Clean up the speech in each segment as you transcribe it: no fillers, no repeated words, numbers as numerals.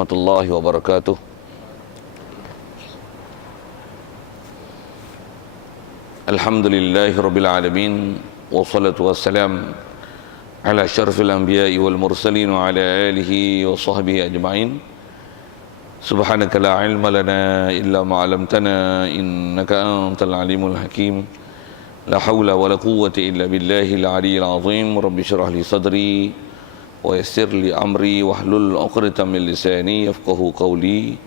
warahmatullahi wabarakatuh. Alhamdulillahi rabbil alamin, wassalatu wassalam ala syarfil anbiya'i wal mursalin wa ala alihi wa sahbihi ajma'in. Subhanaka la ilma lana illa ma 'allamtana innaka antal alimul hakim. La haula wa la quwwata illa billahil aliyyil azim. Rabbi shrah li sadri wa yassir li amri wahlul 'uqdatam min lisani yafqahu qawli.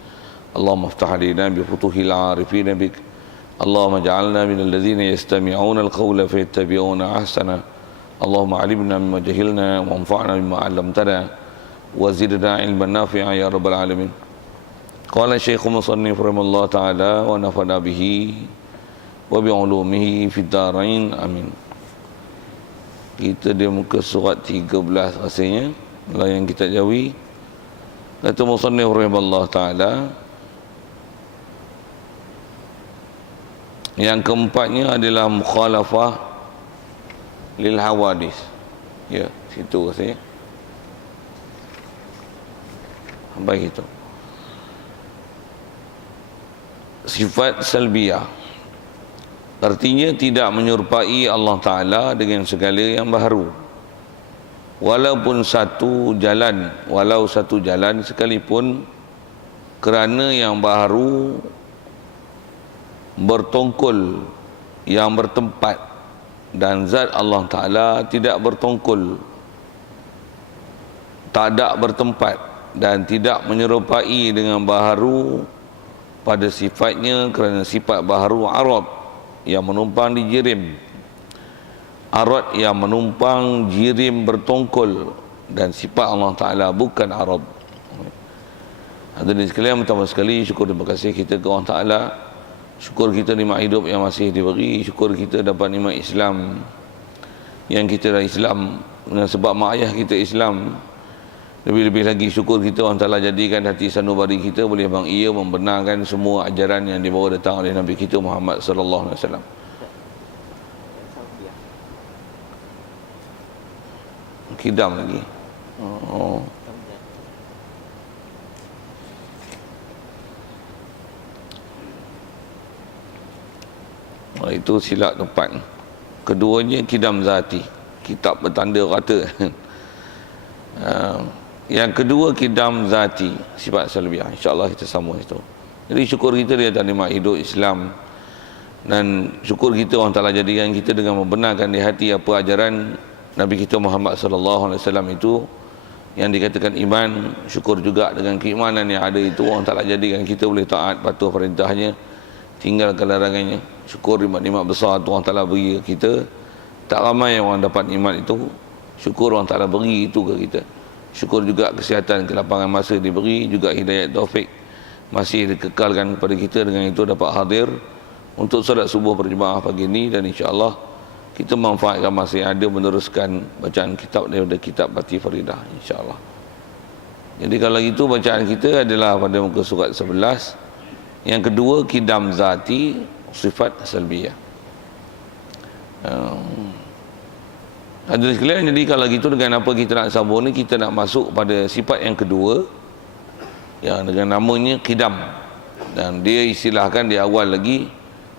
Allahumma iftah 'alaina bi futuhil 'arifin bik. Allahumma ja'alna minal ladzina yastami'una al-qawla fayattabi'una ahsana. Allahumma 'allimna mimma jahilna wanfa'na bima 'allamtana wa zidna 'ilman nafi'a ya rabbal alamin. Qala Syekhul Musannif rahimahullah ta'ala wa nafa'na bihi wa bi'ulumihi fid dharain amin. Kita di muka surat 13 rasanya, lah yang kita jawi. Kata Musannif rahimahullah ta'ala, yang keempatnya adalah mukhalafah lil hawadis. Ya, situ rasanya. Baik itu. Sifat salbiyah, artinya tidak menyerupai Allah Ta'ala dengan segala yang baharu, walaupun satu jalan sekalipun, kerana yang baharu bertongkol yang bertempat, dan zat Allah Ta'ala tidak bertongkol, tak ada bertempat, dan tidak menyerupai dengan baharu pada sifatnya, kerana sifat baharu arad yang menumpang di jirim, arad yang menumpang jirim bertongkol, dan sifat Allah Ta'ala bukan arad. Hadirin sekalian, pertama sekali syukur dan terima kasih kita ke Allah Ta'ala. Syukur kita nikmat hidup yang masih diberi, syukur kita dapat nikmat Islam, yang kita dah Islam dengan sebab mak ayah kita Islam. Lebih-lebih lagi syukur kita Allah Ta'ala jadikan hati sanubari kita boleh ia membenarkan semua ajaran yang dibawa datang oleh Nabi kita Muhammad sallallahu alaihi wasallam. Kidam lagi. Oh. Itu silap tempat. Keduanya kidam zati, kitab bertanda kata. Yang kedua kidam zati, sifat salbiyah. InsyaAllah kita sambung itu. Jadi syukur kita dia atas nikmat hidup Islam, dan syukur kita Allah Ta'ala jadikan kita dengan membenarkan di hati apa ajaran Nabi kita Muhammad sallallahu alaihi wasallam itu yang dikatakan iman. Syukur juga dengan keimanan yang ada itu Allah Ta'ala jadikan kita boleh taat patuh perintahnya, tinggalkan larangannya. Syukur nikmat besar Tuhan Ta'ala beri kita. Tak ramai orang dapat nikmat itu. Syukur Allah Ta'ala beri itu ke kita. Syukur juga kesihatan, kelapangan masa diberi, juga hidayat taufik masih dikekalkan kepada kita. Dengan itu dapat hadir untuk solat subuh berjemaah pagi ini, dan insya-Allah kita manfaatkan masa yang ada meneruskan bacaan kitab daripada kitab Bati Faridah, insya-Allah. Jadi kalau itu bacaan kita adalah pada muka surat 11. Yang kedua kidam zati, sifat salbiyah. Hadirin sekalian, jadi kalau gitu dengan apa kita nak sambung ni, kita nak masuk pada sifat yang kedua yang dengan namanya kidam. Dan dia istilahkan di awal lagi,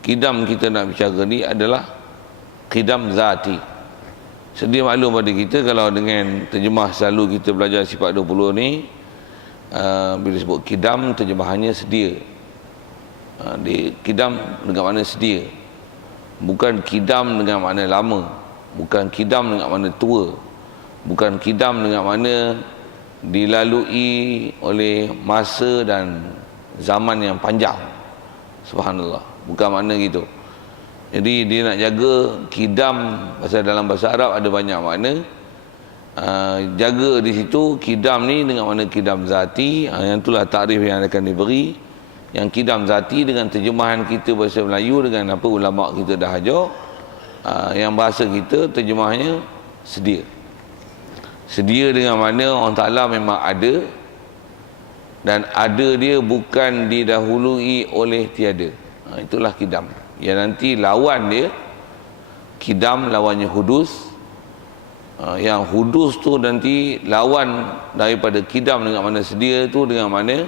kidam kita nak bicara ni adalah kidam zati. Sedia maklum pada kita kalau dengan terjemah selalu kita belajar sifat 20 ni, bila sebut kidam terjemahannya sedia. Di kidam dengan makna sedia, bukan kidam dengan makna lama, bukan kidam dengan makna tua, bukan kidam dengan makna dilalui oleh masa dan zaman yang panjang. Subhanallah, bukan makna gitu. Jadi dia nak jaga kidam, pasal dalam bahasa Arab ada banyak makna. Jaga di situ kidam ni dengan makna kidam zati. Yang itulah takrif yang akan diberi. Yang kidam zati dengan terjemahan kita bahasa Melayu dengan apa ulama kita dah ajar. Yang bahasa kita terjemahnya sedia. Sedia dengan mana Allah Ta'ala memang ada, dan ada dia bukan didahului oleh tiada. Itulah kidam. Yang nanti lawan dia, kidam lawannya hudus, Yang hudus tu nanti lawan daripada kidam dengan mana sedia tu dengan mana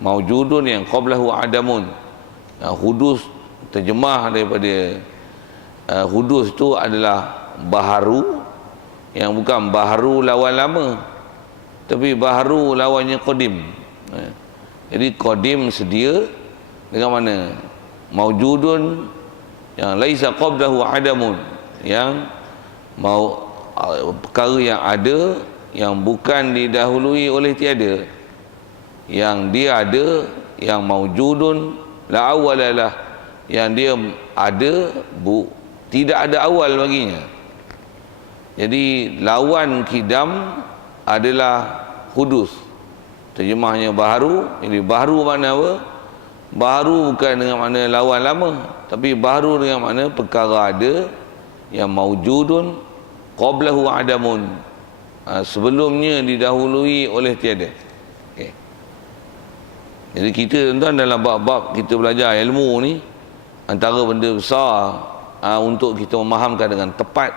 maujudun yang qablahu adamun. Hudus terjemah daripada hudus tu adalah baharu, yang bukan baharu lawan lama, tapi baharu lawannya qadim. Jadi qadim sedia dengan mana maujudun yang laisa qablahu adamun, yang mau perkara yang ada yang bukan didahului oleh tiada, yang dia ada, yang maujudun la awwalalah, yang dia ada tidak ada awal baginya. Jadi lawan kidam adalah hudus, terjemahnya baharu. Jadi baharu makna apa? Baharu bukan dengan makna lawan lama, tapi baharu dengan makna perkara ada yang maujudun qablahu adamun, sebelumnya didahului oleh tiada. Okay. Jadi kita tuan-tuan dalam bab-bab kita belajar ilmu ni, antara benda besar untuk kita memahamkan dengan tepat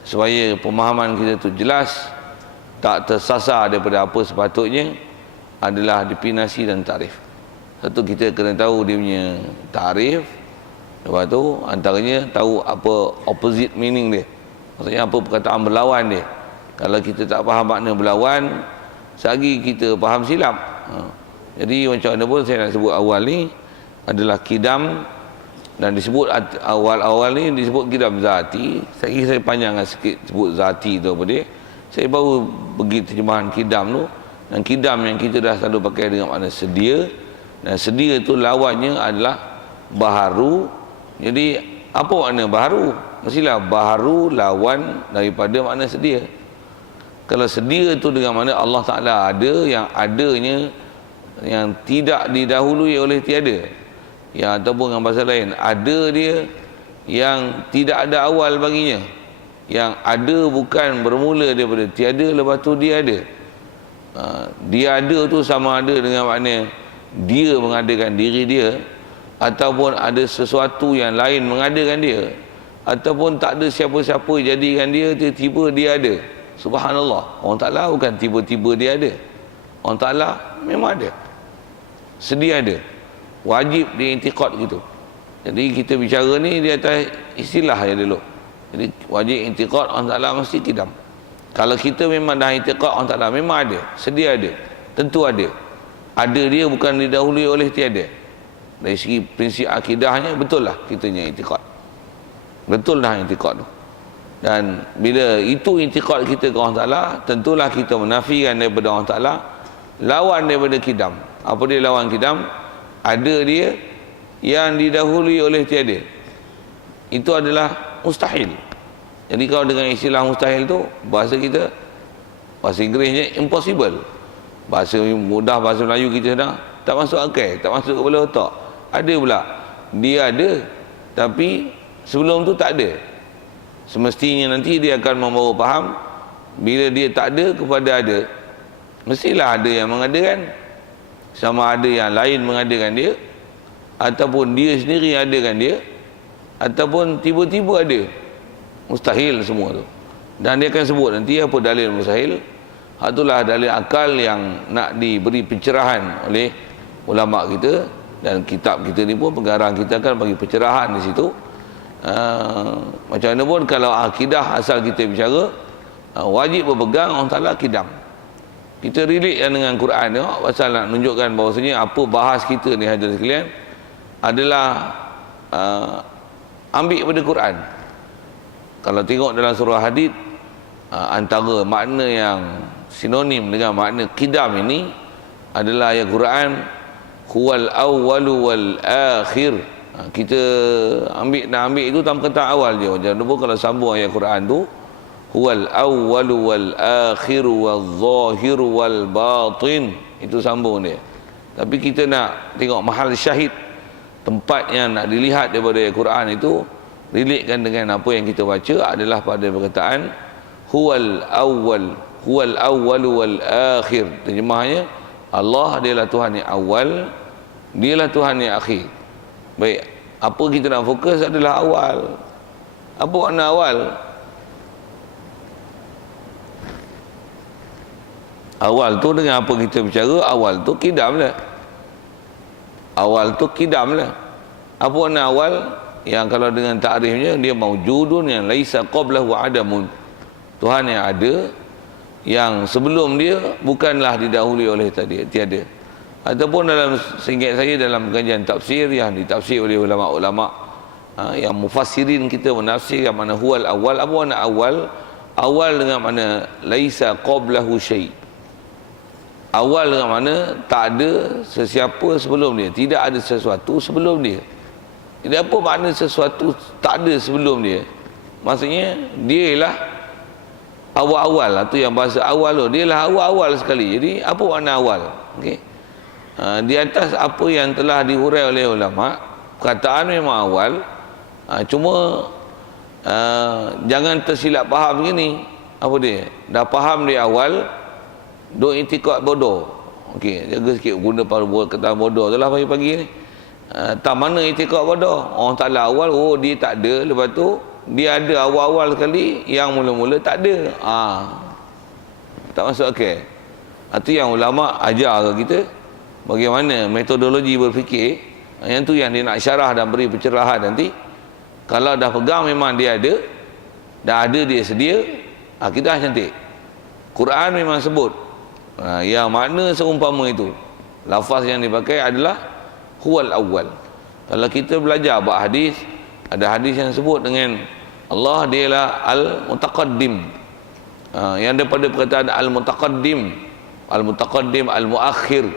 supaya pemahaman kita tu jelas, tak tersasar daripada apa sepatutnya, adalah definisi dan tarif. Satu, kita kena tahu dia punya tarif. Lepas tu antaranya tahu apa opposite meaning dia, maksudnya apa perkataan berlawan dia. Kalau kita tak faham makna berlawan, selagi kita faham silap. Jadi macam mana pun saya nak sebut awal ni adalah kidam, dan disebut awal-awal ni disebut kidam zati. Saya panjangkan sikit sebut zati tu apa dia. Saya baru pergi terjemahan kidam tu, dan kidam yang kita dah selalu pakai dengan makna sedia, dan sedia tu lawannya adalah baharu. Jadi apa makna baharu? Mestilah baharu lawan daripada makna sedia. Kalau sedia tu dengan mana Allah Ta'ala ada, yang adanya yang tidak didahului oleh tiada, yang ataupun dengan bahasa lain, ada dia yang tidak ada awal baginya. Yang ada bukan bermula daripada tiada, lepas tu dia ada. Dia ada tu sama ada dengan makna dia mengadakan diri dia, ataupun ada sesuatu yang lain mengadakan dia, ataupun tak ada siapa-siapa jadikan dia, tiba-tiba dia ada. Subhanallah, Allah Ta'ala bukan tiba-tiba dia ada. Allah Ta'ala memang ada, sedia ada, wajib diintiqad gitu. Jadi kita bicara ni di atas istilah je dulu. Jadi wajib intiqad Allah Ta'ala mesti kidam. Kalau kita memang dah intiqad Allah Ta'ala memang ada, sedia ada, tentu ada. Ada dia bukan didahului oleh tiada. Dari segi prinsip akidahnya betul lah kitanya intiqad, betul dah intiqad tu. Dan bila itu intiqad kita ke Allah Ta'ala, tentulah kita menafikan daripada Allah Ta'ala lawan daripada kidam. Apa dia lawan kidam? Ada dia yang didahului oleh tiada. Itu adalah mustahil. Jadi kalau dengan istilah mustahil tu, bahasa kita, bahasa Inggerisnya impossible. Bahasa mudah, bahasa Melayu kita sedang tak masuk akal, tak masuk kepala otak. Ada pula dia ada, tapi sebelum tu tak ada. Semestinya nanti dia akan membawa faham, bila dia tak ada kepada ada, mestilah ada yang mengadakan. Sama ada yang lain mengadakan dia, ataupun dia sendiri adakan dia, ataupun tiba-tiba ada. Mustahil semua tu. Dan dia akan sebut nanti apa dalil mustahil. Itulah dalil akal yang nak diberi pencerahan oleh ulama kita, dan kitab kita ni pun pengarang kita akan bagi pencerahan di situ. Macam mana pun kalau akidah asal kita bicara, wajib berpegang Allah Ta'ala kidam. Kita relate dengan Quran ni, pasal nak menunjukkan bahawasanya apa bahas kita ni hadirin sekalian adalah ambil pada Quran. Kalau tengok dalam surah Hadid, antara makna yang sinonim dengan makna kidam ini adalah ayat Quran huwal awwalu wal akhir. Kita ambil itu tanpa kata awal je. Jangan lupa kalau sambung ayat Quran tu, huwal awwalu wal akhir wal zahir wal batin, itu sambung dia. Tapi kita nak tengok mahal syahid, tempat yang nak dilihat daripada ayat Quran itu, relatekan dengan apa yang kita baca adalah pada perkataan huwal awwal wal akhir. Terjemahnya, Allah adalah Tuhan yang awal, dialah Tuhan yang akhir. Baik, apa kita nak fokus adalah awal. Apa makna awal? Awal tu dengan apa kita bicara, awal tu kidam lah. Awal tu kidam lah. Apa makna awal? Yang kalau dengan takrifnya, dia maujudun yang laisa qablahu adamun. Tuhan yang ada, yang sebelum dia bukanlah didahului oleh tiada. Ataupun dalam, seingat saya dalam kajian tafsir yang ditafsir oleh ulama-ulama yang mufassirin kita menafsirkan mana huwal awal. Apa makna awal? Awal dengan mana laisa qablahu syai'. Awal dengan mana tak ada sesiapa sebelum dia, tidak ada sesuatu sebelum dia. Jadi apa makna sesuatu tak ada sebelum dia? Maksudnya dia ialah awal-awal, tu yang bahasa awal tu, dia lah awal-awal sekali. Jadi apa makna awal? Okey. Di atas apa yang telah dihurai oleh ulama, perkataan memang awal. Cuma jangan tersilap faham begini. Apa dia? Dah faham di awal, duk itikad bodoh. Okey, jaga sikit guna kata bodoh tu lah pagi-pagi ni. Tak mana itikad bodoh. Orang Ta'ala awal, oh dia tak ada, lepas tu dia ada awal-awal sekali, yang mula-mula tak ada. Tak masuk okey. Itu yang ulama ajar ke kita bagaimana metodologi berfikir. Yang tu yang dia nak syarah dan beri pencerahan nanti. Kalau dah pegang memang dia ada, dah ada dia sedia, akidah cantik. Quran memang sebut yang makna seumpama itu. Lafaz yang dipakai adalah huwal awwal. Kalau kita belajar bab hadis, ada hadis yang sebut dengan Allah dialah al-mutaqaddim. Yang daripada perkataan al-mutaqaddim, al-mutaqaddim, al-muakhir.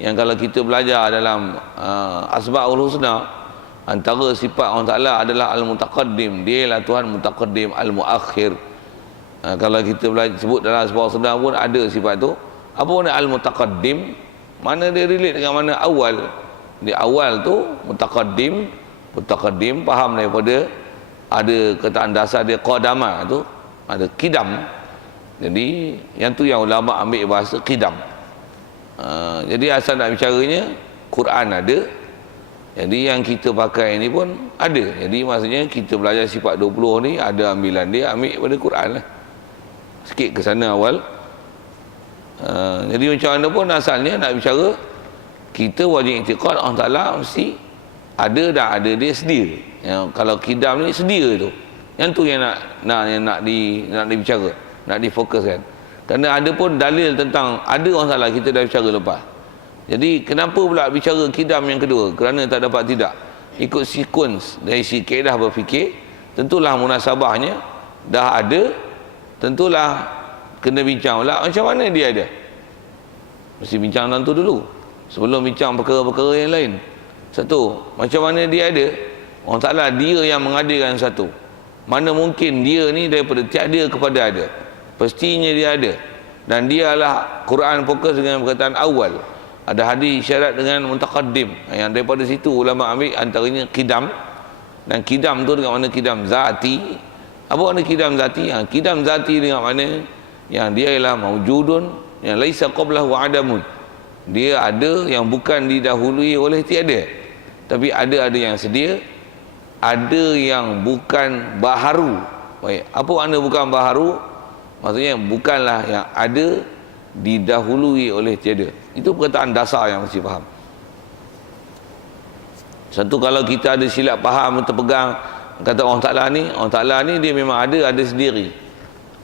Yang kalau kita belajar dalam Asmaul Husna, antara sifat Allah Ta'ala adalah al-mutaqaddim. Dialah Tuhan mutaqaddim, al-muakhir. Kalau kita belajar, sebut dalam Asmaul Husna pun ada sifat tu. Apa makna al-mutaqaddim? Mana dia relate dengan mana awal? Di awal tu mutaqaddim, faham daripada ada kataan dasar dia qadama tu, ada kidam. Jadi yang tu yang ulama ambil bahasa kidam. Jadi asal nak bicaranya, Quran ada. Jadi yang kita pakai ni pun ada. Jadi maksudnya kita belajar sifat 20 ni, ada ambilan dia, ambil pada Quran lah. Sikit ke sana awal. Jadi macam mana pun asalnya nak bicara, kita wajib i'tiqad Allah Ta'ala mesti ada, dan ada dia sedia. Kalau kidam ni sedia tu. Yang tu yang nak dibicara, nak difokuskan. Kerana ada pun dalil tentang ada Allah Ta'ala, kita dah bicara lepas. Jadi kenapa pula bicara kidam yang kedua? Kerana tak dapat tidak ikut sekuens dari si kaedah berfikir. Tentulah munasabahnya dah ada, tentulah kena bincang pula macam mana dia ada. Mesti bincang tentang tu dulu sebelum bincang perkara-perkara yang lain. Satu, macam mana dia ada? Allah Ta'ala dia yang mengadakan satu. Mana mungkin dia ni daripada tiada kepada ada. Pastinya dia ada. Dan dialah Quran fokus dengan perkataan awal. Ada hadis syarat dengan mutaqaddim. Yang daripada situ ulama ambil antaranya kidam. Dan kidam tu dengan mana kidam zati. Apa makna kidam zati? Kidam zati dengan mana yang dia ialah maujudun yang laisa qablahu adamun. Dia ada yang bukan didahului oleh tiada. Tapi ada yang sedia, ada yang bukan baharu. Baik, apa makna bukan baharu? Maksudnya bukanlah yang ada didahului oleh tiada. Itu perkataan dasar yang mesti faham. Satu, kalau kita ada silap faham, terpegang kata Allah Ta'ala ni dia memang ada sendiri.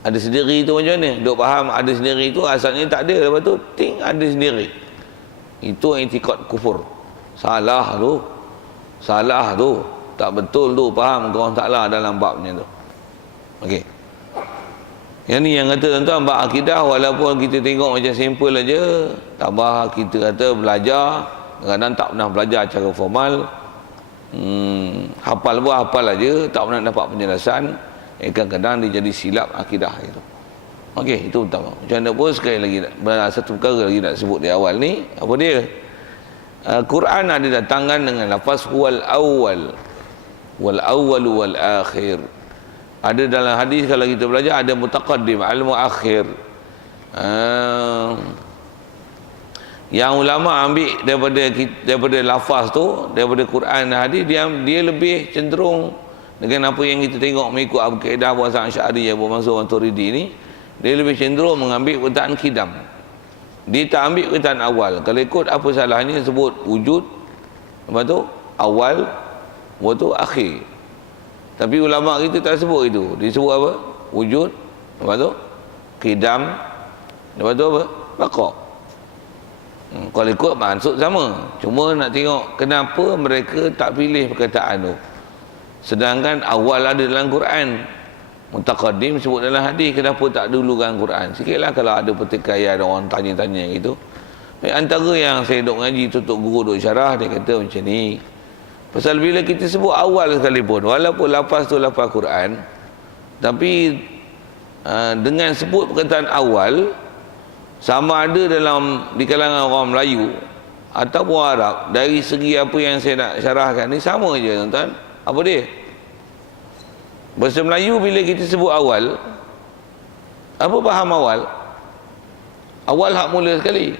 Ada sendiri tu macam mana? Duk faham ada sendiri tu asalnya tak ada, lepas tu ting ada sendiri. Itu i'tiqad kufur. Salah tu. Tak betul tu faham Allah Ta'ala dalam babnya tu. Okey. Yang ni yang kata tuan-tuan, bab akidah walaupun kita tengok macam simple aja, tambah kita kata belajar, kadang-kadang tak pernah belajar secara formal. Hafal aja, tak pernah dapat penjelasan. Kadang-kadang dia jadi silap akidah itu. Okey, itu pertama. Macam mana pun sekali lagi, satu perkara lagi nak sebut di awal ni, apa dia? Quran ada datangkan dengan lafaz wal awwal, wal awwal wal akhir. Ada dalam hadis kalau kita belajar ada mutaqaddim, al muakhir. Yang ulama ambil daripada lafaz tu, daripada Quran dan hadis, dia lebih cenderung dengan apa yang kita tengok mengikut kaedah Abu Hasan Asy'ari, Abu Mansur Maturidi ni, dia lebih cenderung mengambil perkataan kidam. dia tak ambil perkataan awal. Kalau ikut apa salahnya sebut wujud, lepas tu awal, lepas tu akhir. Tapi ulama kita tak sebut itu. Dia sebut apa? Wujud, lepas tu qidam, lepas tu apa? Baqa. Kalau ikut maksud sama. Cuma nak tengok kenapa mereka tak pilih perkataan tu. Sedangkan awal ada dalam Quran, mutaqaddim sebut dalam hadis, kenapa tak dulukan Quran? Sikitlah kalau ada pertikaian orang tanya-tanya gitu. Antara yang saya duk ngaji tutup guru duk syarah, dia kata macam ni. Pasal bila kita sebut awal sekalipun, walaupun lafaz tu lafaz Quran, tapi dengan sebut perkataan awal, sama ada di kalangan orang Melayu ataupun Arab, dari segi apa yang saya nak syarahkan ni sama je tuan-tuan. Apa dia? Bahasa Melayu bila kita sebut awal, apa faham awal? Awal hak mula sekali.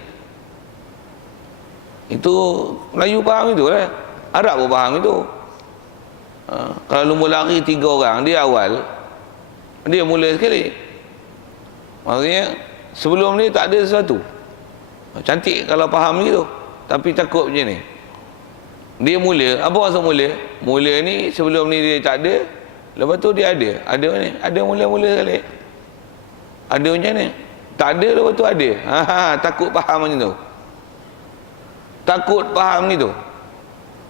Itu Melayu faham itu lah. Arab pun faham itu. Kalau lumba lari 3 orang, dia awal, dia mula sekali. Maksudnya sebelum ni tak ada sesuatu. Cantik kalau faham gitu, tapi takut macam ni. Dia mula, apa maksud mula? Mula ni sebelum ni dia tak ada, lepas tu dia ada. Ada mana? Ada mula-mula sekali. Ada macam ni. Tak ada, lepas tu ada. Takut faham macam tu. Takut faham gitu.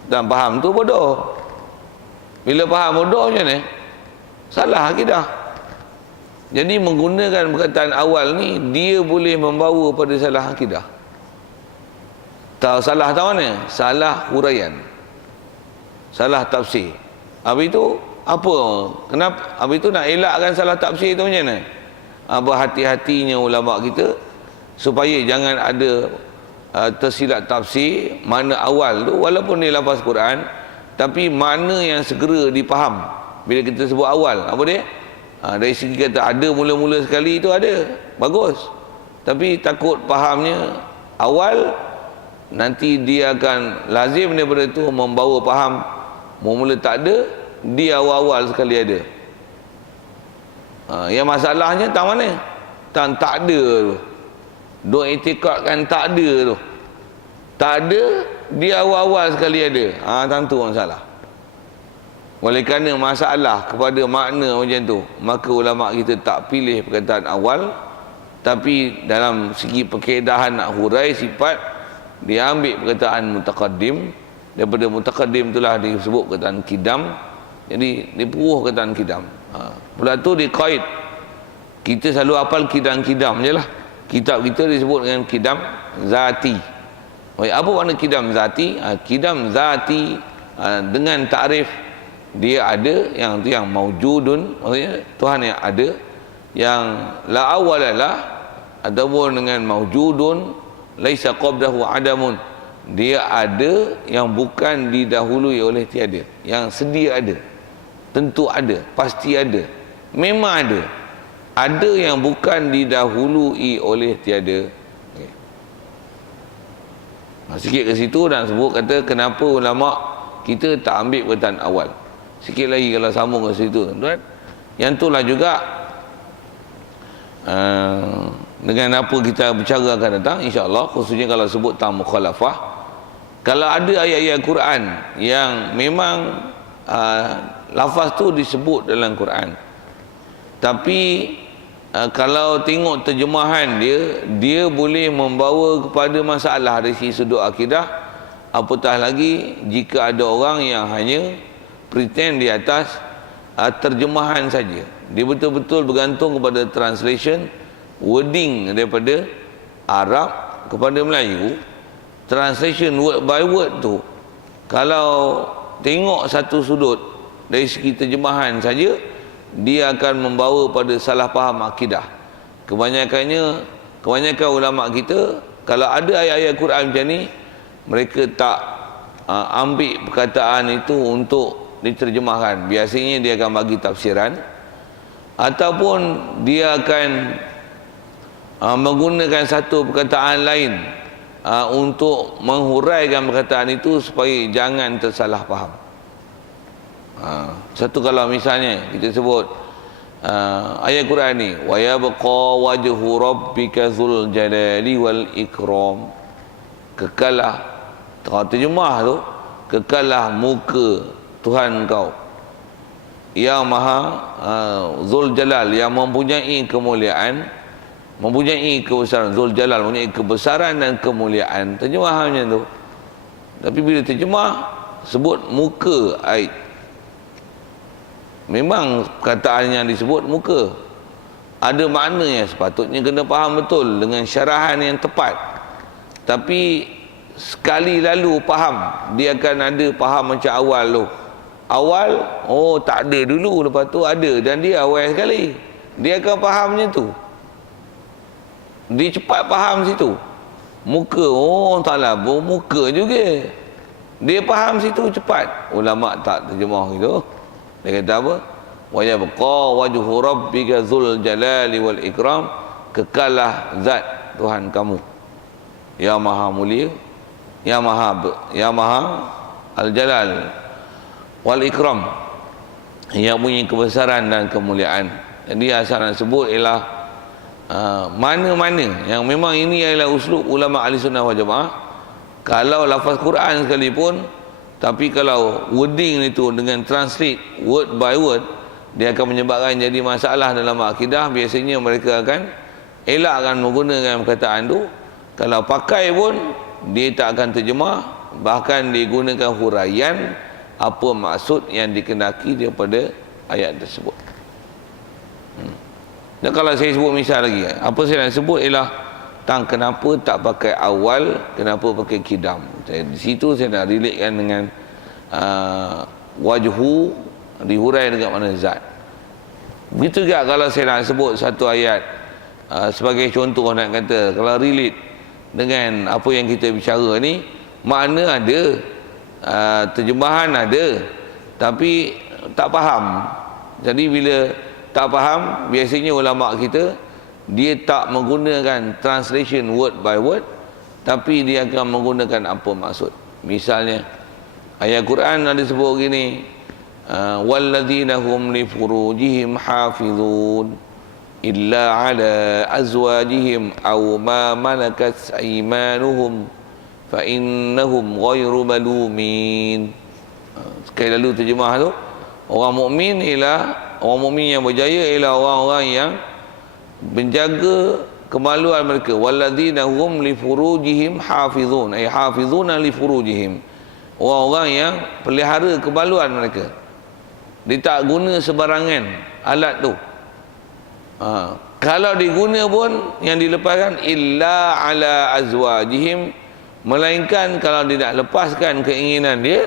Dan faham tu bodoh. Bila faham bodoh macam ni, salah akidah. Jadi menggunakan perkataan awal ni, dia boleh membawa pada salah akidah. Tahu salah tahu mana? Salah huraian, salah tafsir. Habis itu apa? Kenapa? Habis itu nak elakkan salah tafsir tu macam mana? Berhati-hatinya ulama kita supaya jangan ada tersilap tafsir mana awal tu, walaupun dia lafaz Quran, tapi mana yang segera dipaham bila kita sebut awal. Apa dia? Dari segi kata ada mula-mula sekali itu ada, bagus. Tapi takut fahamnya awal, nanti dia akan lazim daripada itu membawa faham mula tak ada, dia awal-awal sekali ada. Yang masalahnya tak mana? Tak ada tu. Duk itikadkan tak ada tu. Tak ada, dia awal-awal sekali ada. Tentu masalah. Oleh kerana masalah kepada makna macam tu, maka ulama kita tak pilih perkataan awal, tapi dalam segi perkaedahan nak hurai sifat, dia ambil perkataan mutaqaddim. Daripada mutaqaddim itulah disebut perkataan qidam. Jadi dipuruh perkataan qidam. Pula tu dia qaid. Kita selalu hafal qidam-qidam je lah. Kitab kita disebut dengan qidam zati. Apa makna qidam zati? Qidam zati dengan takrif dia ada, yang tu yang maujudun, maksudnya Tuhan yang ada, yang la awalalah, ataupun dengan maujudun laisa qabdahu adamun, dia ada yang bukan didahului oleh tiada, yang sedia ada, tentu ada, pasti ada, memang ada. Ada yang bukan didahului oleh tiada. Sikit ke situ dan sebut kata kenapa ulama kita tak ambil perkataan awal. Sikit lagi kalau sambung ke situ tuan-tuan. Yang itulah juga dengan apa kita bercara akan datang insya-Allah, khususnya kalau sebut tentang mukhalafah. Kalau ada ayat-ayat Quran yang memang lafaz tu disebut dalam Quran, tapi kalau tengok terjemahan dia boleh membawa kepada masalah dari sudut akidah. Apatah lagi jika ada orang yang hanya pretend di atas terjemahan saja. Dia betul-betul bergantung kepada translation, wording daripada Arab kepada Melayu. Translation word by word tu, kalau tengok satu sudut dari segi terjemahan saja, dia akan membawa pada salah faham akidah. Kebanyakan ulama kita, kalau ada ayat-ayat Quran macam ni, mereka tak ambil perkataan itu untuk diterjemahkan. Biasanya dia akan bagi tafsiran, ataupun dia akan menggunakan satu perkataan lain untuk menghuraikan perkataan itu supaya jangan tersalah faham. Satu, kalau misalnya kita sebut ayat Quran ni, wa yabqa wajhu rabbika dzul jalali wal ikram. Kekalah, kalau terjemah tu, kekalah muka Tuhan kau yang maha Zul Jalal, yang mempunyai kemuliaan, mempunyai kebesaran. Zul Jalal mempunyai kebesaran dan kemuliaan. Terjemahannya tu. Tapi bila terjemah sebut muka ayat, memang perkataan yang disebut muka ada maknanya, sepatutnya kena faham betul dengan syarahan yang tepat. Tapi sekali lalu faham, dia akan ada faham macam awal tu. Awal, oh tak ada dulu, lepas tu ada, dan dia awal sekali. Dia akan fahamnya tu. Dia cepat faham situ. Muka, oh taklah, muka juga. Dia faham situ cepat. Ulama tak terjemah gitu. Dia kata apa? Wa yabqa wajhu rabbika dzul jalali wal ikram. Kekalah zat Tuhan kamu yang maha mulia, yang maha al-jalal wal ikram, yang punya kebesaran dan kemuliaan. Jadi asal nak sebut ialah mana-mana yang memang ini adalah uslub ulama ahli sunnah wal jamaah. Kalau lafaz Quran sekalipun, tapi kalau wording itu dengan translate word by word, dia akan menyebabkan jadi masalah dalam akidah. Biasanya mereka akan elakkan menggunakan perkataan itu. Kalau pakai pun dia tak akan terjemah, bahkan digunakan huraian apa maksud yang dikendaki daripada ayat tersebut. Dan kalau saya sebut misal lagi, apa saya nak sebut ialah kenapa tak pakai awal, kenapa pakai kidam. Di situ saya nak relatekan dengan wajhu, dihurai dengan mana zat. Begitu juga kalau saya nak sebut satu ayat sebagai contoh, nak kata kalau relate dengan apa yang kita bicara ni, makna ada, terjemahan ada, tapi tak faham. Jadi bila tak faham, biasanya ulama kita dia tak menggunakan translation word by word, tapi dia akan menggunakan apa maksud. Misalnya ayat Quran ada sebut gini, walladzina hum li furujihim hafizun illa ala azwajihim aw ma malakat aymanuhum fa innahum ghairu malumin. Sekali lalu terjemah tu, orang mukmin ialah, orang mukmin yang berjaya ialah orang-orang yang menjaga kemaluan mereka. Walladzina hum li furujihim hafizun, ay hafizuna li furujihim, orang-orang yang pelihara kemaluan mereka. Dia tak guna sebarangan alat tu. Kalau diguna pun yang dilepaskan illa ala azwajihim, melainkan kalau dia nak lepaskan keinginan dia,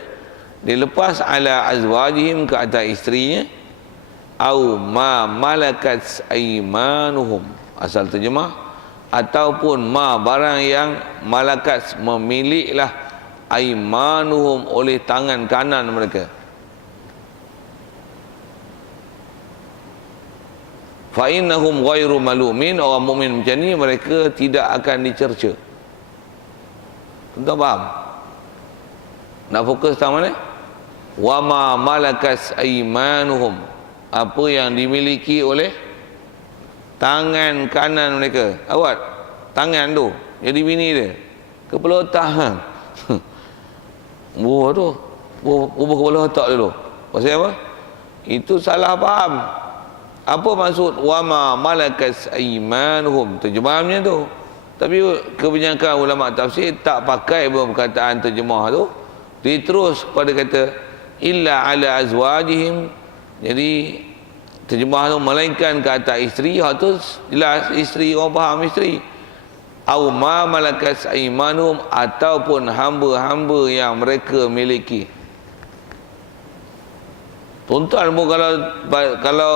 dia lepas ala azwajihim, ke atas isterinya, au ma malakat aymanuhum, asal terjemah, ataupun ma barang yang malakat memiliklah aymanuhum oleh tangan kanan mereka. Fa innahum ghairu malumin, orang mukmin macam ni mereka tidak akan dicerca. Tuan faham? Nak fokus tang mana? Wa ma malakas aymanuhum, apa yang dimiliki oleh tangan kanan mereka. Awak tangan tu jadi bini dia, kepala otak. Buah tu, buah kepala otak dulu. Pasal apa? Itu salah faham. Apa maksud wa ma malakas aymanuhum? Terjemahannya tu. Tapi kebanyakan ulama tafsir tak pakai perkataan terjemah tu. Dia terus pada kata illa ala azwajihim. Jadi terjemah tu melainkan ke atas isteri. Hak tu jelas isteri, orang faham isteri. Au ma malakas aymanuhum, ataupun hamba-hamba yang mereka miliki. Tuan-tuan pun kalau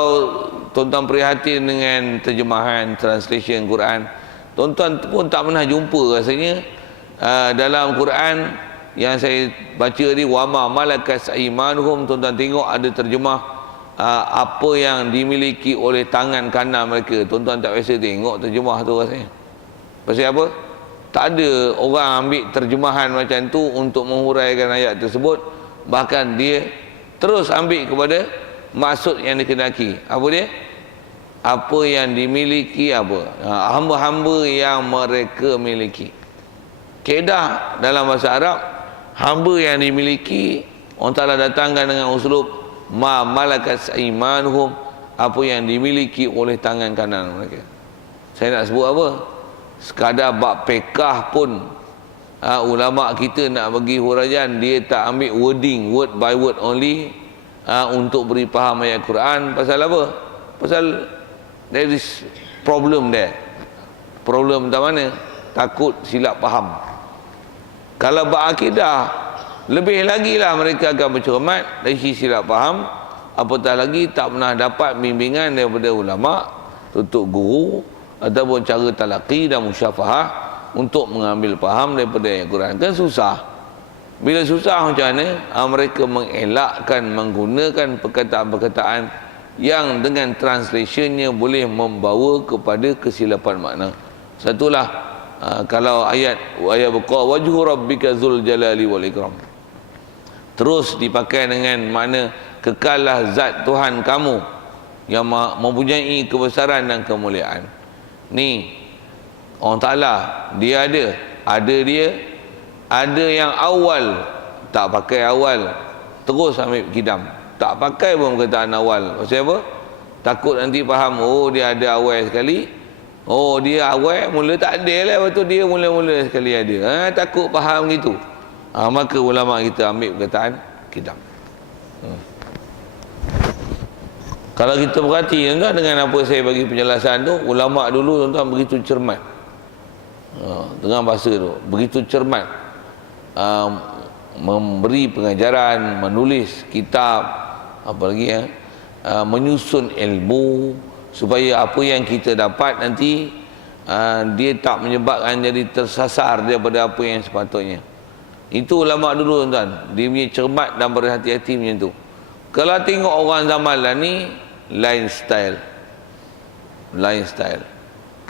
tuan-tuan prihatin dengan terjemahan translation Quran, tuan-tuan pun tak pernah jumpa rasanya dalam Quran yang saya baca ni, wa ma malakas aymanuhum, tuan-tuan tengok ada terjemah apa yang dimiliki oleh tangan kanan mereka. Tuan-tuan tak biasa tengok terjemah tu rasanya. Pasal apa? Tak ada orang ambil terjemahan macam tu untuk menghuraikan ayat tersebut. Bahkan dia terus ambil kepada maksud yang dikehendaki. Apa dia? apa yang dimiliki apa? Hamba-hamba yang mereka miliki. Kaedah dalam bahasa Arab, hamba yang dimiliki, Allah Ta'ala datangkan dengan uslub ma malakat aimanuhum, apa yang dimiliki oleh tangan kanan mereka. Saya nak sebut apa? Sekadar bab pekah pun ulama kita nak bagi huraian, dia tak ambil wording, word by word only, untuk beri faham ayat Quran. Pasal apa? Pasal there is problem there. Problem tak mana? Takut silap faham. Kalau berakidah, lebih lagi lah mereka akan bercermat dari sisi silap faham. Apatah lagi tak pernah dapat bimbingan daripada ulama, tutup guru, ataupun cara talaqi dan musyafahah untuk mengambil faham daripada ayat Quran. Kan susah. Bila susah macam mana? Mereka mengelakkan menggunakan perkataan-perkataan yang dengan translationnya boleh membawa kepada kesilapan makna. Satulah kalau ayat buqa wajhu rabbika zul jalali wal ikram, terus dipakai dengan makna kekallah zat Tuhan kamu yang mempunyai kebesaran dan kemuliaan. Ni Allah Ta'ala, dia ada yang awal tak pakai awal, terus ambil kidam, tak pakai pun perkataan awal. Pasal apa? Takut nanti faham, oh dia ada awal sekali, oh dia awal mula tak ada lah, waktu dia mula-mula sekali ada. Takut faham gitu. Maka ulama kita ambil perkataan kidam. Kalau kita perhati tuan-tuan, dengan apa saya bagi penjelasan tu, ulama dulu tuan-tuan begitu cermat. Dengan bahasa tu begitu cermat, memberi pengajaran, menulis kitab, apa lagi menyusun ilmu, supaya apa yang kita dapat nanti dia tak menyebabkan jadi tersasar daripada apa yang sepatutnya. Itu ulama dulu tuan-tuan, dia punya cermat dan berhati-hati macam tu. Kalau tengok orang zaman lah ni, lain style.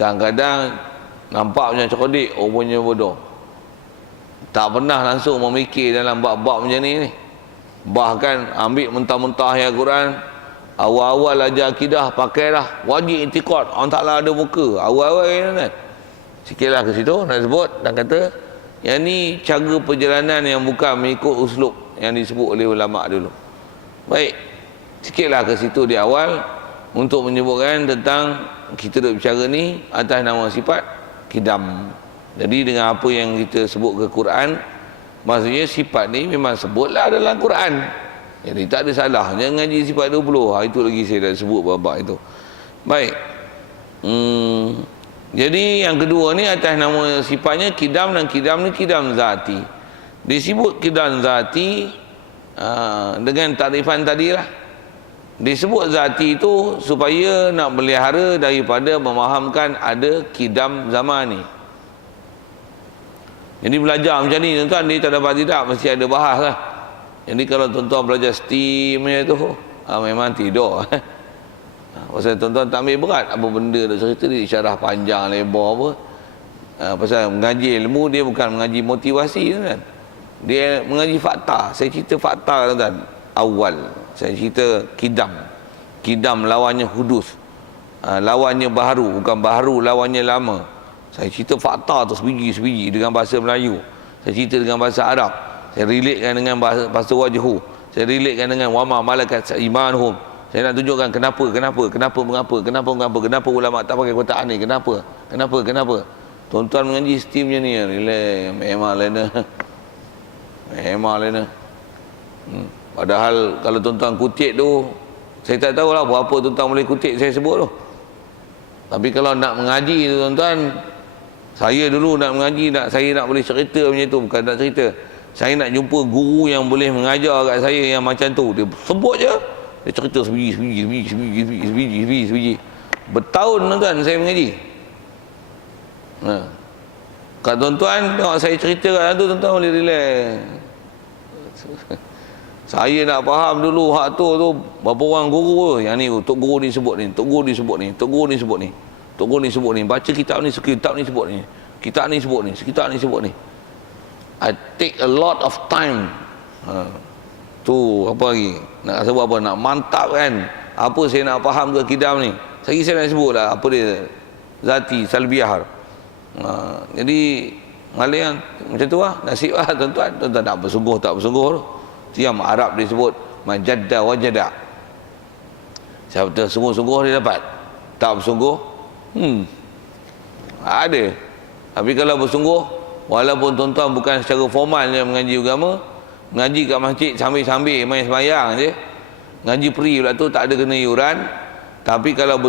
Kadang-kadang nampak macam cerdik, rupanya bodoh. Tak pernah langsung memikir dalam bab-bab macam ni. Bahkan ambil mentah-mentah ayat Quran, awal-awal ajar akidah, pakailah wajib i'tiqad, Allah Ta'ala ada muka. Awal-awal kan. Sikitlah ke situ nak sebut dan kata yang ni cara perjalanan yang bukan mengikut uslub yang disebut oleh ulama dulu. Baik, sikitlah ke situ di awal untuk menyebutkan tentang kita duk bicara ni atas nama sifat kidam. Jadi dengan apa yang kita sebut ke Quran, maksudnya sifat ni memang sebutlah dalam Quran. Jadi tak ada salah. Jangan ngaji sifat 20. Itu lagi saya dah sebut bab itu. Baik. Jadi yang kedua ni atas nama sifatnya kidam, dan kidam ni kidam zati. Disebut kidam zati dengan takrifan tadilah. Disebut zati itu supaya nak melihara daripada memahamkan ada kidam zaman ni. Jadi belajar macam ni tuan-tuan, dia tak dapat tidak mesti ada bahas lah. Jadi kalau tuan-tuan belajar STEAM tu memang tidur. Pasal tuan-tuan tak ambil berat apa benda dah cerita dia syarah panjang lebar apa. Pasal mengaji ilmu dia bukan mengaji motivasi kan. Dia mengaji fakta. Saya cerita fakta tuan-tuan. Awal saya cerita kidam. Kidam lawannya hudus. Lawannya baharu, bukan baharu lawannya lama. Saya cerita fakta tu sebiji-sebiji dengan bahasa Melayu. Saya cerita dengan bahasa Arab. Saya relatekan dengan bahasa wajhu. Saya relatekan dengan wama malakat imanuhum. Saya nak tunjukkan kenapa ulama tak pakai kotaan ni, kenapa. Tuan-tuan mengaji STEAM macam ni, relax, memang lena. Padahal kalau tuan-tuan kutip tu, saya tak tahulah berapa tuan-tuan boleh kutip saya sebut tu. Tapi kalau nak mengaji tu tuan-tuan, saya dulu nak mengaji, saya nak boleh cerita macam tu, bukan nak cerita. Saya nak jumpa guru yang boleh mengajar kat saya yang macam tu. Dia sebut je, dia cerita sebiji. Bertahun tuan-tuan saya mengaji. Kat tuan-tuan tengok saya cerita kat tu, tuan-tuan boleh relax. Saya nak faham dulu hak tu berapa orang guru yang ni, tok guru ni sebut ni, tok guru ni sebut ni, tok guru ni sebut ni, tok guru ni sebut ni, baca kitab ni, kitab ni sebut ni, kitab ni sebut ni, kitab ni sebut ni. I take a lot of time. Tu apa lagi? Nak sebut apa? Nak mantap kan? Apa saya nak faham ke kidam ni? Lagi saya nak sebut lah apa dia, zati, salbiah. Jadi malah yang macam tu lah, nasib lah tuan-tuan. Tuan-tuan nak bersungguh tak bersungguh tu. Itu yang Arab disebut majadda wajada. Siapa tu sungguh-sungguh dia dapat, tak bersungguh ada. Tapi kalau bersungguh, walaupun tuan-tuan bukan secara formalnya mengaji agama, mengaji kat masjid sambil-sambil main sembahyang je, ngaji free pula tu, tak ada kena iuran. Tapi kalau